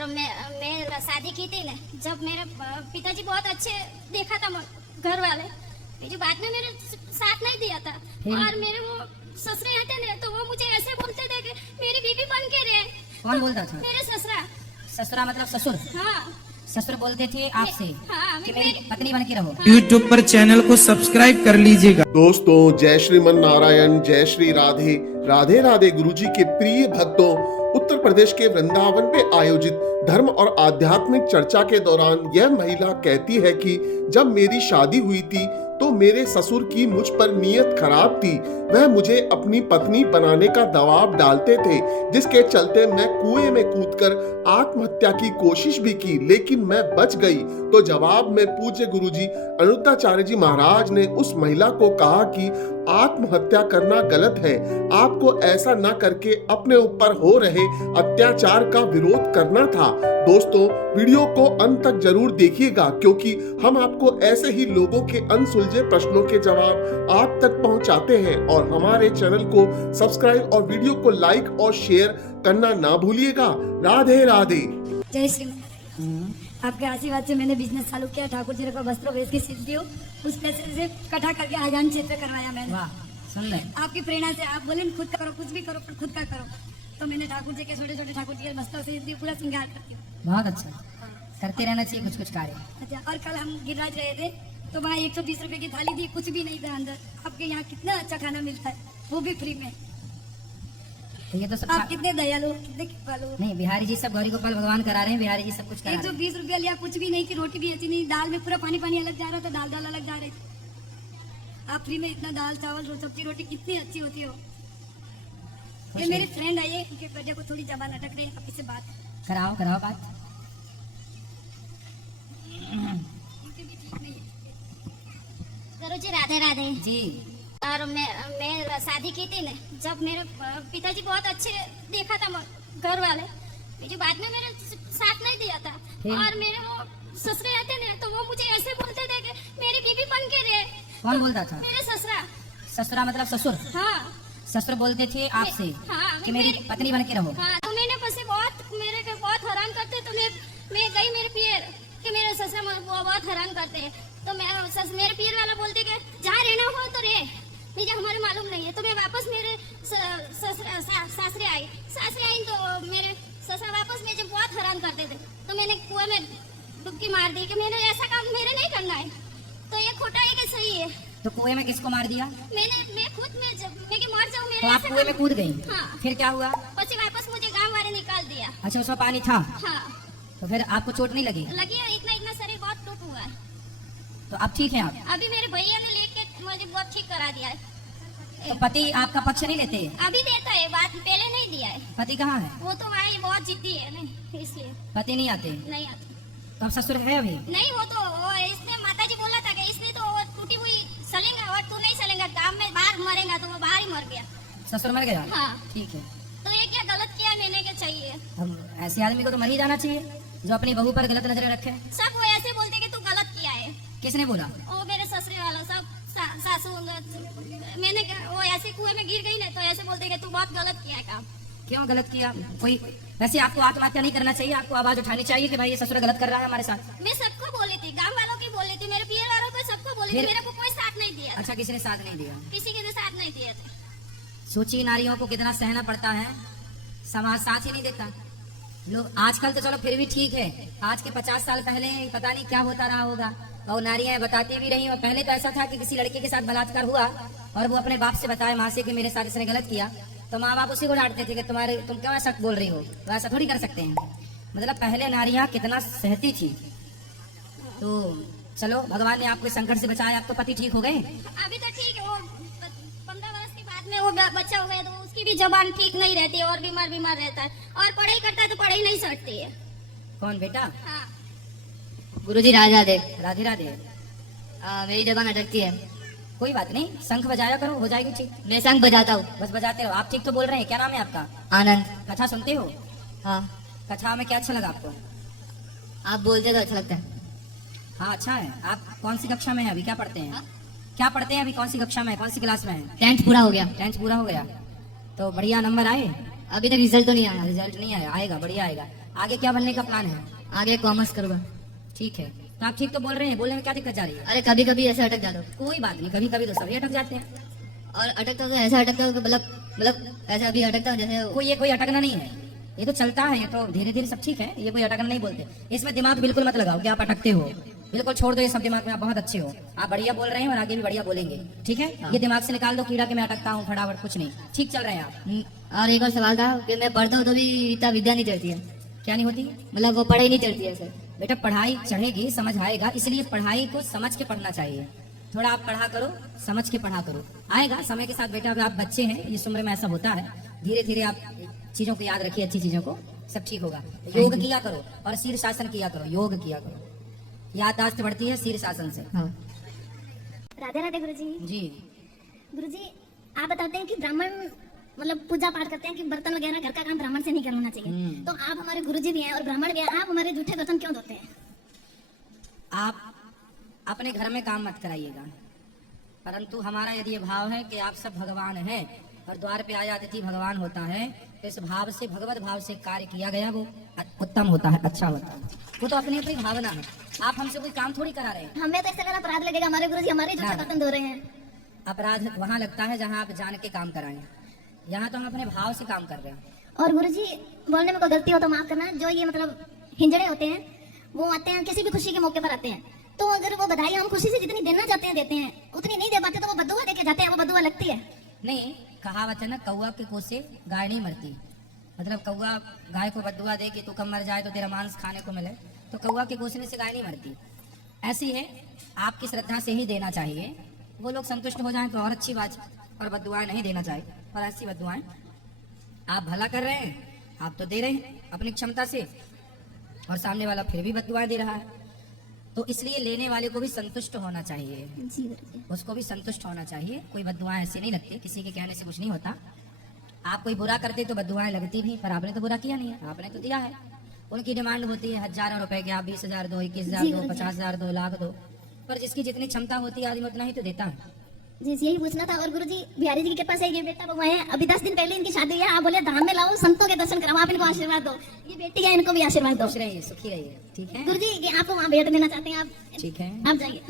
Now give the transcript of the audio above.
और मैं शादी की थी ना, जब मेरे पिताजी बहुत अच्छे देखा था घर वाले, जो बाद में मेरे साथ नहीं दिया था। और मेरे वो ससुरे आते ना, तो वो मुझे ऐसे बोलते थे कि मेरी बीबी बन के रहे। कौन बोलता था? मेरे ससुरा। ससुरा मतलब ससुर? हाँ, ससुर बोलते थे आपसे हाँ, कि मेरी पत्नी बन के रहो। YouTube पर चैनल को सब्सक्राइब कर लीजिएगा। दोस्तों, जय श्रीमन नारायण, जय श्री राधे राधे राधे। गुरुजी के प्रिय भक्तों, उत्तर प्रदेश के वृंदावन में आयोजित धर्म और आध्यात्मिक चर्चा के दौरान यह महिला कहती है कि जब मेरी शादी हुई थी तो मेरे ससुर की मुझ पर नीयत खराब थी। वह मुझे अपनी पत्नी बनाने का दबाव डालते थे, जिसके चलते मैं कुएं में कूदकर आत्महत्या की कोशिश भी की, लेकिन मैं बच गई। तो जवाब में पूज्य गुरुजी अनिरुद्धाचार्य जी महाराज ने उस महिला को कहा कि आत्महत्या करना गलत है। आपको ऐसा न करके अपने ऊपर हो रहे अत्याचार का विरोध करना था। दोस्तों, वीडियो को अंत तक जरूर देखिएगा, क्योंकि हम आपको ऐसे ही लोगों के अनसुलझे प्रश्नों के जवाब आप तक पहुंचाते हैं। और हमारे चैनल को सब्सक्राइब और वीडियो को लाइक और शेयर करना ना भूलिएगा। राधे राधे। जय श्री आपके आशीर्वाद से मैंने बिजनेस चालू किया। ठाकुर जी को वस्त्रों बेच के सीखती हूँ, उस पैसे से इकट्ठा करके आजान क्षेत्र करवाया मैंने। वाह, सुन ले। आपकी प्रेरणा से आप बोले खुद का करो, कुछ भी करो पर खुद का करो, तो मैंने ठाकुर जी के छोटे छोटे ठाकुर जी के वस्त्रों से पूरा श्रृंगार करती हूँ। बहुत अच्छा, करते रहना चाहिए कुछ कुछ कार्य। अच्छा, और कल हम गिरिराज रहे थे तो वहाँ 120 रुपए की थाली दी, कुछ भी नहीं था अंदर। आपके यहाँ कितना अच्छा खाना मिलता है, वो भी फ्री में। तो ये तो सब आप कितने दयालु, कितने कृपालु। नहीं, बिहारी जी सब गौरी गोपाल भगवान करा रहे हैं, बिहारी जी सब कुछ करा रहे हैं। 120 रुपया लिया, कुछ भी नहीं की रोटी भी अच्छी नहीं, दाल में पूरा पानी पानी अलग जा रहा था, दाल दाल अलग जा रही थी। आप फ्री में इतना दाल चावल सब्जी रोटी कितनी अच्छी होती हो। ये मेरे फ्रेंड आई है, उनके बेटे को थोड़ी जबान अटक रही है, आप इससे बात कराओ कराओ बात। उनकी भी ठीक नहीं है। गुरुजी राधे राधे जी। और मैं शादी की थी ना, जब मेरे पिताजी बहुत अच्छे देखा था घर वाले, जो बाद में मेरे साथ नहीं दिया था। और मेरे वो ससुरे आते ना, तो वो मुझे ऐसे बोलते थे कि मेरी बीबी बन के रहे। कौन बोलता था? मेरे ससुरा। ससुरा मतलब ससुर? हाँ, ससुर बोलते थे आपसे हाँ, कि मेरी पत्नी बन के रहो। हाँ, तो मैंने बस मेरे को बहुत हैरान करते, तो मैं गई मेरे पियर कि मेरे ससुरा वो बहुत हैरान करते हैं। तो मेरे पियर वाला बोलते कि जहाँ रहना हो तो रहे, मुझे हमारे मालूम नहीं है। तो मैं वापस मेरे सासरे आई तो मेरे ससुर वापस मुझे बहुत हैरान करते थे। तो मैंने कुएं में डुबकी मार दी कि मैंने ऐसा काम मेरे नहीं करना है। तो ये खोटा है कि सही है? तो कुएं में किसको मार दिया? मैं खुद में जब मैं कि मर जाऊं मेरे। तो आप कुएं में कूद गई? हाँ। फिर क्या हुआ? પછી वापस मुझे गांव वाले निकाल दिया। अच्छा, उसमें पानी था? हाँ, तो फिर आपको चोट नहीं लगी? लगी है, इतना शरीर बहुत टूट हुआ है। तो अब ठीक है आप? अभी मेरे भैया ने लेके मुझे बहुत ठीक करा दिया है। तो पति आपका पक्ष नहीं लेते? अभी देता है, बात पहले नहीं दिया है। पति कहाँ है? वो तो भाई बहुत जिद्दी है नहीं, इसलिए पति नहीं आते? नहीं आती। तो अब ससुर है अभी? नहीं, वो इसने माताजी बोला था कि इसने तो वो टूटी हुई चलेगा और तू नहीं चलेगा, गांव में बाहर मरेगा। तो वो बाहर ही मर गया। ससुर मर गया? हाँ। ठीक है। तो ये क्या गलत किया मैंने? क्या चाहिए? अब ऐसे आदमी को तो मर ही जाना चाहिए जो अपनी बहू पर गलत नजरें रखे। सब वो ऐसे बोलते कि तू गलत किया है। किसने बोला? वो मेरे ससुरे वाला सब सासू। मैंने वो ऐसे कुएं में गिर गई ना, तो ऐसे बोलते कि तू बहुत गलत किया है काम। क्यों गलत किया? कोई वैसे आपको आत्महत्या नहीं करना चाहिए, आपको आवाज उठानी चाहिए कि भाई ये ससुर गलत कर रहा है हमारे साथ। मैं सबको बोली थी, गांव वालों की बोली थी, मेरे पियर वालों को सबको बोली थी, मेरे को कोई साथ नहीं दिया। अच्छा, किसी ने साथ नहीं दिया? किसी के भी साथ नहीं दिया था। सोचिए नारियों को कितना सहना पड़ता है, समाज साथ ही नहीं देता। लोग आजकल तो चलो फिर भी ठीक है, आज के 50 साल पहले पता नहीं क्या होता रहा होगा, और नारियां बताती भी रही। और पहले तो ऐसा था कि किसी लड़के के साथ बलात्कार हुआ और वो अपने बाप से बताए, माँ से, कि मेरे साथ इसने गलत किया, तो माँ बाप उसी को डांटते थे कि तुम क्यों ऐसा बोल रही हो, तो ऐसा थोड़ी कर सकते हैं। मतलब पहले नारियां कितना सहती थी। तो चलो, भगवान ने आपको इस संकट से बचाया, आपको पति ठीक हो गए? अभी तो ठीक है। वो 15 वर्ष के बाद में वो बच्चा हो गया, तो उसकी भी जबान ठीक नहीं रहती है और बीमार रहता है, और पढ़ाई करता है तो पढ़ाई नहीं सटती है। कौन बेटा? हाँ। गुरुजी राधे राधे। राधे राधे। मेरी जबान अटकती है। कोई बात नहीं, शंख बजाया करो, हो जाएगी ठीक। मैं संग बजाता हूँ। बस बजाते रहो। आप ठीक तो बोल रहे हैं। क्या नाम है आपका? आनंद। कथा सुनते हो? हाँ। कथा में क्या अच्छा लगा आपको? आप बोलते तो अच्छा लगता है। हाँ, अच्छा है। आप कौन सी कक्षा में हैं अभी? क्या पढ़ते हैं? क्या पढ़ते हैं अभी? कौन सी कक्षा में है? कौन सी क्लास में है? 10th पूरा हो गया। 10th पूरा हो गया। तो बढ़िया नंबर आए? अभी तक रिजल्ट तो नहीं आया। रिजल्ट नहीं आया, आएगा, बढ़िया आएगा। आगे क्या बनने का प्लान है? आगे कॉमर्स करूँगा। ठीक है, तो आप ठीक तो बोल रहे हैं, बोलने में क्या दिक्कत जा रही है? अरे कभी कभी ऐसे अटक जाता हूँ, कोई बात नहीं, कभी कभी तो सभी अटक जाते हैं। और अटकता हूँ तो ऐसा अटकता हूँ कि मतलब ऐसा अभी अटकता हूँ जैसे कोई अटकना नहीं है, ये तो चलता है, ये तो धीरे धीरे सब ठीक है, ये कोई अटकना नहीं बोलते। इसमें दिमाग बिल्कुल मत लगाओ कि आप अटकते हो, बिल्कुल छोड़ दो ये सब दिमाग में, आप बहुत अच्छे हो, आप बढ़िया बोल रहे हैं और आगे भी बढ़िया बोलेंगे, ठीक है? ये दिमाग से निकाल दो कीड़ा कि मैं अटकता हूँ फटाफट, कुछ नहीं, ठीक चल रहे हैं आप। और एक और सवाल था कि मैं पढ़ता हूँ तो भी इतना विद्या नहीं चढ़ती है, क्या नहीं होती? मतलब वो पढ़ाई नहीं चढ़ती है सर। बेटा पढ़ाई चढ़ेगी, समझ आएगा, इसलिए पढ़ाई को समझ के पढ़ना चाहिए। थोड़ा आप पढ़ा करो, समझ के पढ़ा करो, आएगा समय के साथ बेटा। अगर आप बच्चे हैं, इस उम्र में ऐसा होता है, धीरे धीरे आप चीजों को याद रखिए, अच्छी चीजों को, सब ठीक होगा। योग किया करो और शीर्षासन किया करो, योग किया करो, याददाश्त बढ़ती है शीर्षासन से। हाँ। राधे राधे गुरुजी। जी, गुरुजी आप बताते हैं कि ब्राह्मण मतलब पूजा पाठ करते हैं कि बर्तन वगैरह घर का काम ब्राह्मण से नहीं करना चाहिए, तो आप हमारे गुरुजी भी हैं और ब्राह्मण भी हैं, आप हमारे जूठे बर्तन क्यों धोते हैं? आप अपने घर में काम मत कराइएगा, परंतु हमारा यदि ये भाव है कि आप सब भगवान हैं और द्वार पे आया अतिथि भगवान होता है, तो इस भाव से, भगवत भाव से कार्य किया गया वो उत्तम होता है, अच्छा होता है। वो तो अपनी अपनी भावना है, आप हमसे कोई काम थोड़ी करा रहे हैं। हमें तो इससे मेरा अपराध लगेगा, हमारे गुरुजी हमारे जूठे बर्तन धो रहे हैं। अपराध वहाँ लगता है जहाँ आप जान के काम कराएं, यहाँ तो हम अपने भाव से काम कर रहे हैं। और गुरुजी बोलने में कोई गलती हो तो माफ करना, जो ये मतलब हिंजड़े होते हैं वो आते हैं किसी भी खुशी के मौके पर आते हैं, तो अगर वो बधाई हम खुशी से जितनी देना चाहते हैं देते हैं, उतनी नहीं दे पाते तो वो बद्दुआ देके जाते हैं, वो बद्दुआ लगती है। नहीं, कहावत है ना, कौआ के कोसे गाय नहीं मरती, मतलब कौआ गाय को बद्दुआ दे कि तू कम मर जाए तो तेरा मांस खाने को मिले, तो कौआ के कोसने से गाय नहीं मरती। ऐसी है, आपकी श्रद्धा से ही देना चाहिए, वो लोग संतुष्ट हो जाएं तो और अच्छी बात, और बद्दुआएं नहीं देना चाहिए। और ऐसी बद्दुआएं, आप भला कर रहे हैं, आप तो दे रहे हैं अपनी क्षमता से, और सामने वाला फिर भी बद्दुआएं दे रहा है, तो इसलिए लेने वाले को भी संतुष्ट होना चाहिए, जी गुरुजी। उसको भी संतुष्ट होना चाहिए। कोई बद्दुआएं ऐसी नहीं लगती, किसी के कहने से कुछ नहीं होता। आप कोई बुरा करते तो बद्दुआएं लगती भी, पर आपने तो बुरा किया नहीं है, आपने तो दिया है। उनकी डिमांड होती है हजारों रुपए की, आप 20,000 दो, 21,000 दो, 50,000 दो, लाख दो, पर जिसकी जितनी क्षमता होती है आदमी उतना ही तो देता है। जी यही पूछना था। और गुरुजी बिहारी जी की कृपा से ये बेटा बउआ है, अभी 10 दिन पहले इनकी शादी हुई है, आप बोले धाम में लाओ, संतों के दर्शन कराओ, आप इनको आशीर्वाद दो, ये बेटी है, इनको भी आशीर्वाद दो। खुश रहिए, सुखी रहिए, ठीक है? गुरुजी ये आपको वहाँ भेंट देना चाहते हैं, आप ठीक है। आप जाइए।